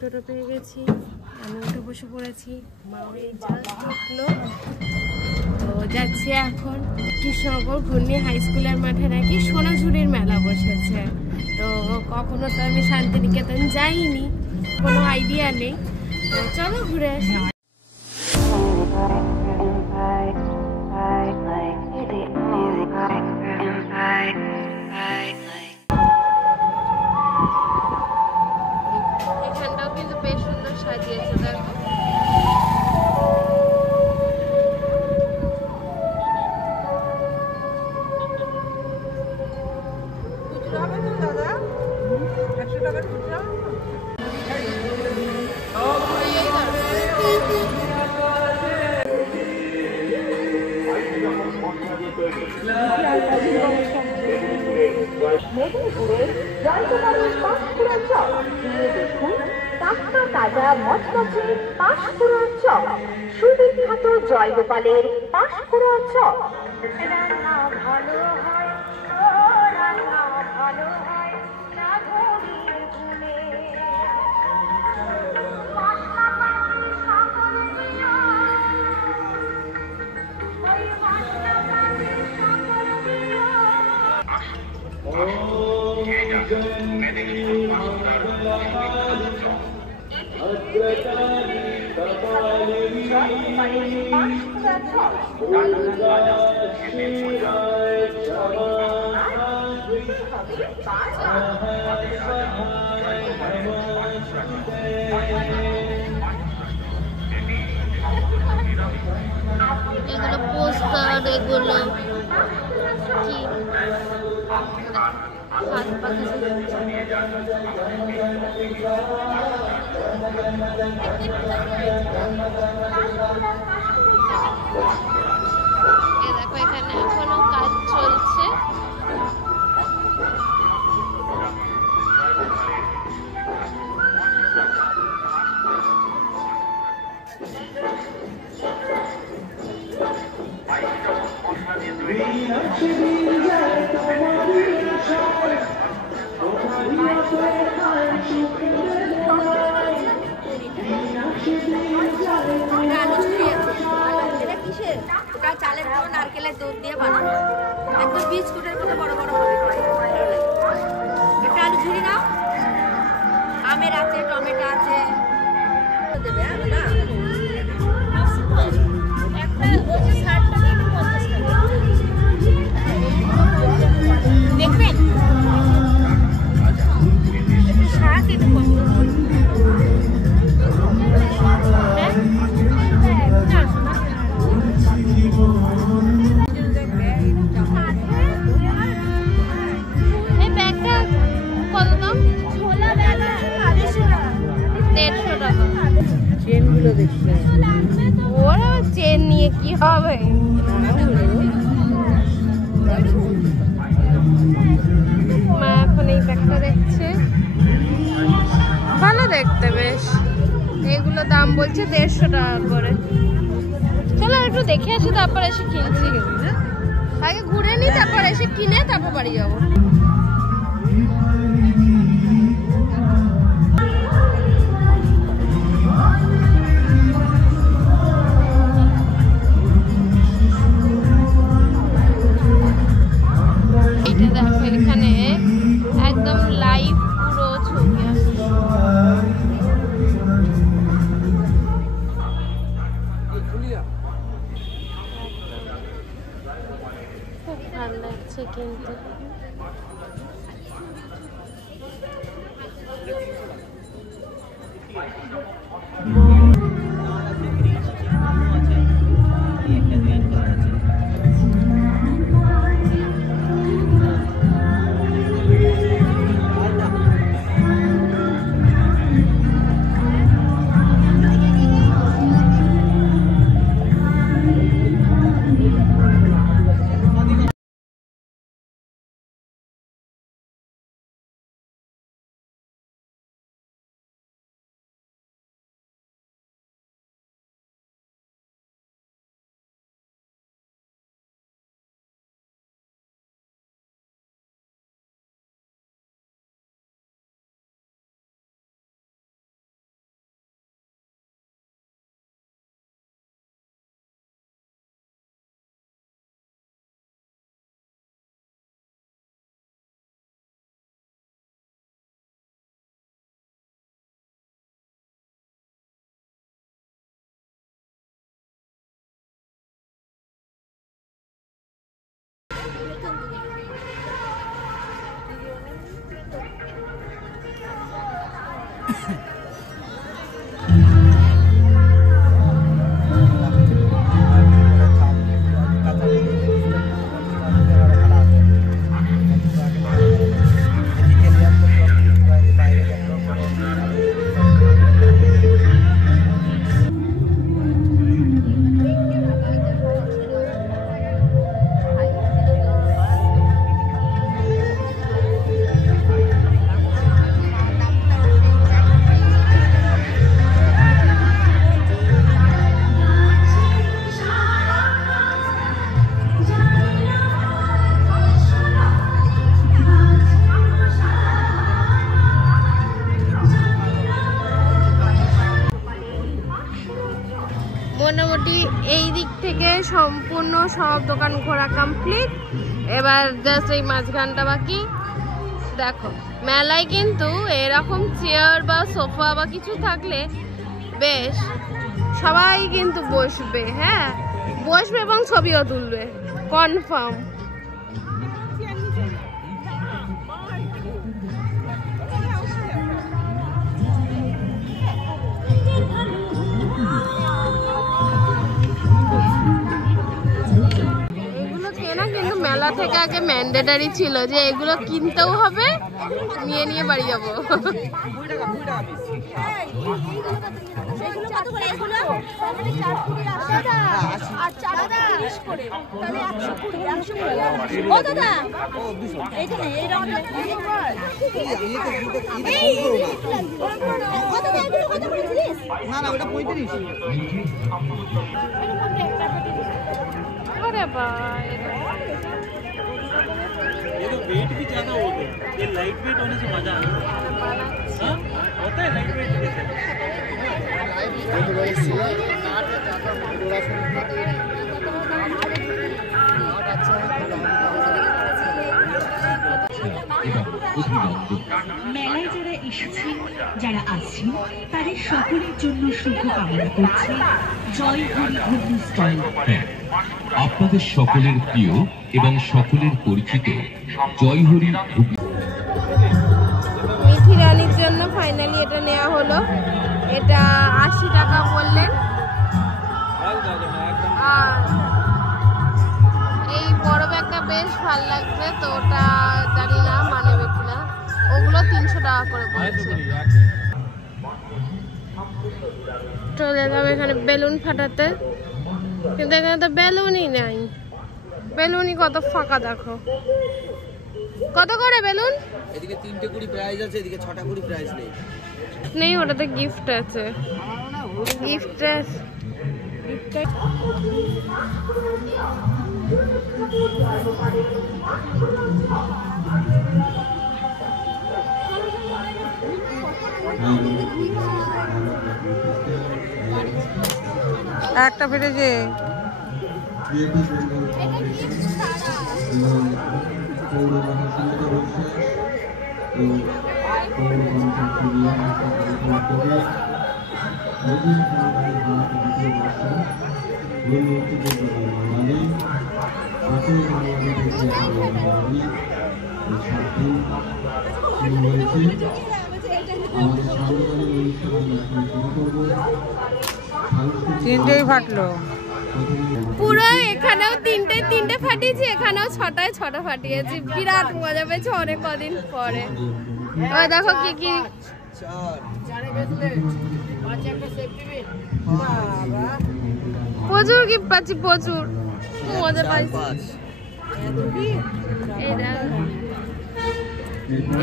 টোটো পেয়ে গেছি, আমি উঠে বসে পড়েছি, মাও এই জাস্ট উঠলো। তো যাচ্ছি এখন কৃষ্ণনগর ঘূর্ণি হাই স্কুলের মাঠে নাকি সোনাঝুরির মেলা বসেছে। তো কখনো তো আমি শান্তিনিকেতন যাইনি, কোনো আইডিয়া নেই। চলো ঘুরে আসি। এখানটাও কিন্তু বেশ সুন্দর সাজিয়েছে, দেখো। মেদিনীপুরের জয়কুমারের পাঁশকুড়া চক নিয়ে দেখুন টাটকা তাজা মচমচে পাঁশকুড়া চক, সুবিখ্যাত জয়গোপালের পাঁশকুড়া চক। রান্না ভালো হয়, রান্না ভালো হয় রাধুনির গুণে। এগুলো পোস্টার, এগুলো কি হাত পাখা। দেখো এখানে এখনো কাজ চলছে। চালের গুঁড়ো নারকেলের দুধ দিয়ে বানানো, একদম বিস্কুটের মতো বড় বড় হবে। একটা আলু ঝুড়ি নাও, আমের আছে, টমেটো আছে, দেবে না দেখবেন শাক একটু কম। এই ব্যাগটা কত দাম? 150 টাকা। চেনগুলো দেখতে, ওরা চেন নিয়ে কি হবে? মা এখন এই ব্যাগটা দেখছে, ভালো দেখতে বেশ। এগুলো দাম বলছে 150 টাকা করে। চলো একটু দেখে আসি, তারপর এসে কিনছি। আগে ঘুরে নি, তারপর এসে কিনে তারপর বাড়ি যাবো। এটা দেখো, এখানে একদম লাইভ পুরো ছবি আছে। খুব ভালো লাগছে কিন্তু। মোটামুটি এই দিক থেকে সম্পূর্ণ সব দোকান ঘোরা কমপ্লিট। এবার জাস্ট এই মাঝখানটা বাকি। দেখো মেলায় কিন্তু এরকম চেয়ার বা সোফা বা কিছু থাকলে বেশ সবাই কিন্তু বসবে, হ্যাঁ বসবে এবং ছবিও তুলবে কনফার্ম। মেলা থেকে আগে ম্যান্ডেটারি ছিল যে এগুলো কিনতেও হবে, নিয়ে নিয়ে বাড়ি যাবো। ये तो वेट भी ज्यादा होते हैं, ये लाइट वेट होने से मजा आता है। होता है लाइट वेट जैसे মেলায় যারা এসেছেন, যারা আছেন, তাদের সকলের জন্য শুভ কামনা করছে জয় হরি ঘুগনি স্টল। আপনাদের সকলের প্রিয় এবং সকলের পরিচিত জয়হরি ঘুগনি। মিঠি রানীর জন্য ফাইনালি এটা নেওয়া হলো। এটা 80 টাকা বললেন। আর এই বড় ব্যাগটা বেশ ভালো লাগছে, তো ওটা জানি না মানে বেশি না, ওগুলো 300 টাকা করে পড়ছে। চলে এলাম এখানে বেলুন ফাটাতে, কিন্তু এখানে তো বেলুনই নাই। বেলুনই কত ফাঁকা, দেখো কত করে বেলুন। এদিকে 3টে কুড়ি প্রাইস আছে, এদিকে 6টা কুড়ি প্রাইস নেই। নেই, ওটাতে গিফট আছে। গিফট একটা ফেটেছে। তিনটেই ফাটলো পুরো। এখানেও তিনটে ফাটিয়েছি, এখানেও 6টায় 6টা ফাটিয়েছি। বিরাট মজা পেয়েছে অনেক কদিন পরে। এবার দেখো কি কি প্রচুর গিফট পাচ্ছি, প্রচুর মজা পাচ্ছি।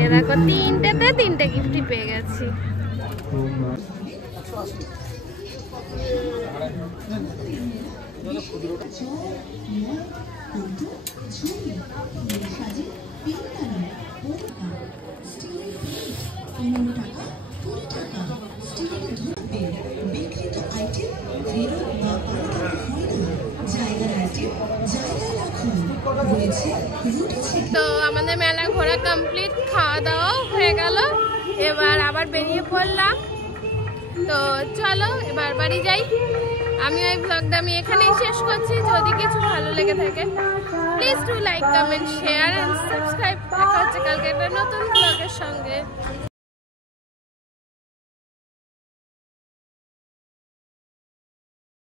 এই দেখো 3টেতে 3টে গিফটই পেয়ে গেছি। তো আমাদের মেলা ঘোরা কমপ্লিট, খাওয়া দাওয়া হয়ে গেল। এবার আবার বেরিয়ে পড়লাম। তো চলো এবার বাড়ি যাই। আমি ওই ব্লগটা এখানেই শেষ করছি। যদি কিছু ভালো লেগে থাকে please do like, comment, share and subscribe. দেখা হচ্ছে কালকে একটা নতুন ব্লগের সঙ্গে।